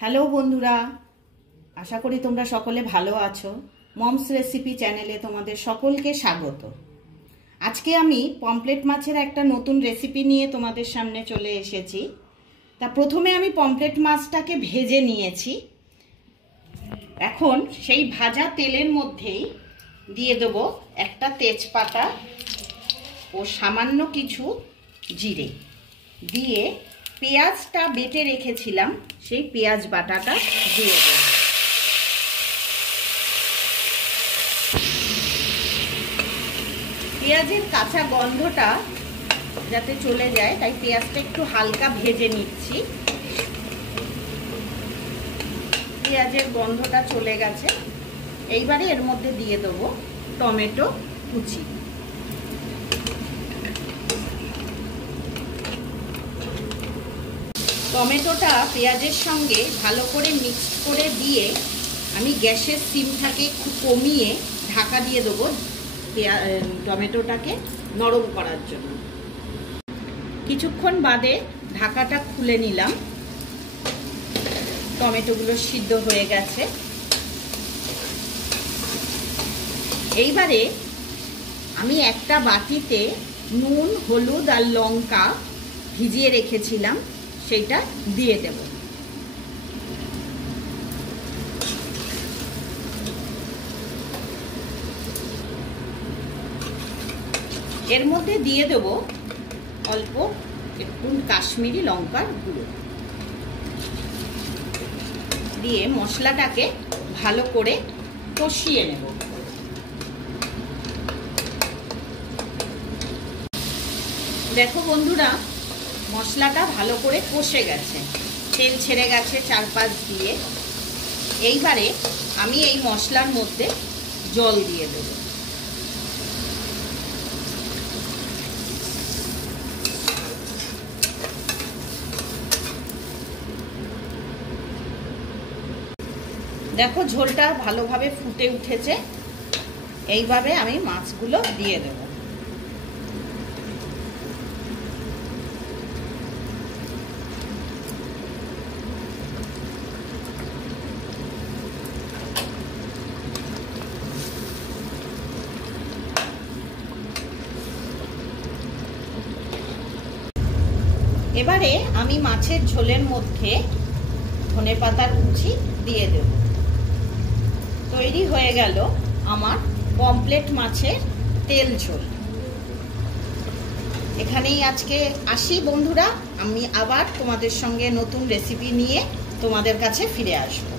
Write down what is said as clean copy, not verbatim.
Hello বন্ধুরা, আশা করি তোমরা সকলে ভালো আছো। মমস রেসিপি চ্যানেলে তোমাদের সকলকে স্বাগত। আজকে আমি পমফ্রেট মাছের একটা নতুন রেসিপি নিয়ে তোমাদের সামনে চলে এসেছি। তা প্রথমে আমি পমফ্রেট মাছটাকে ভেজে নিয়েছি। এখন সেই ভাজা তেলের মধ্যেই দিয়ে দেবো একটা তেজপাতা ও সামান্য কিছু জিরে দিয়ে পেঁয়াজটা বেটে রেখেছিলাম, সেই পেঁয়াজ বাটাটা দিয়ে দেব। পেঁয়াজের কাঁচা গন্ধটা যাতে চলে যায় তাই পেঁয়াজটা একটু হালকা ভেজে নিচ্ছি। পেঁয়াজের গন্ধটা চলে গেছে, এইবারে এর মধ্যে দিয়ে দেব টমেটো কুচি। টমেটোটা পেঁয়াজের সঙ্গে ভালো করে মিক্স করে দিয়ে আমি গ্যাসের সিমটাকে একটু কমিয়ে ঢাকা দিয়ে দেবো টমেটোটাকে নরম করার জন্য। কিছুক্ষণ বাদে ঢাকাটা খুলে নিলাম, টমেটোগুলো সিদ্ধ হয়ে গেছে। এইবারে আমি একটা বাটিতে নুন, হলুদ আর লঙ্কা ভিজিয়ে রেখেছিলাম, সেটা দিয়ে দেব। এর মধ্যে দিয়ে দেব অল্প একটু কাশ্মীরি লঙ্কার গুঁড়ো দিয়ে মশলাটাকে ভালো করে কষিয়ে নেব। দেখো বন্ধুরা, মশলাটা ভালো করে কষে গেছে, তেল ছেড়ে গেছে চারপাশ দিয়ে। এইবারে আমি এই মশলার মধ্যে জল দিয়ে দেব। দেখো ঝোলটা ভালোভাবে ফুটে উঠেছে, এইভাবে আমি মাছগুলো দিয়ে দেব। এবারে আমি মাছের ঝোলের মধ্যে ধনেপাতার কুচি দিয়ে দেব। তৈরি হয়ে গেল আমার পমফ্রেট মাছের তেল ঝোল। এখানেই আজকে আসি বন্ধুরা, আমি আবার তোমাদের সঙ্গে নতুন রেসিপি নিয়ে তোমাদের কাছে ফিরে আসবো।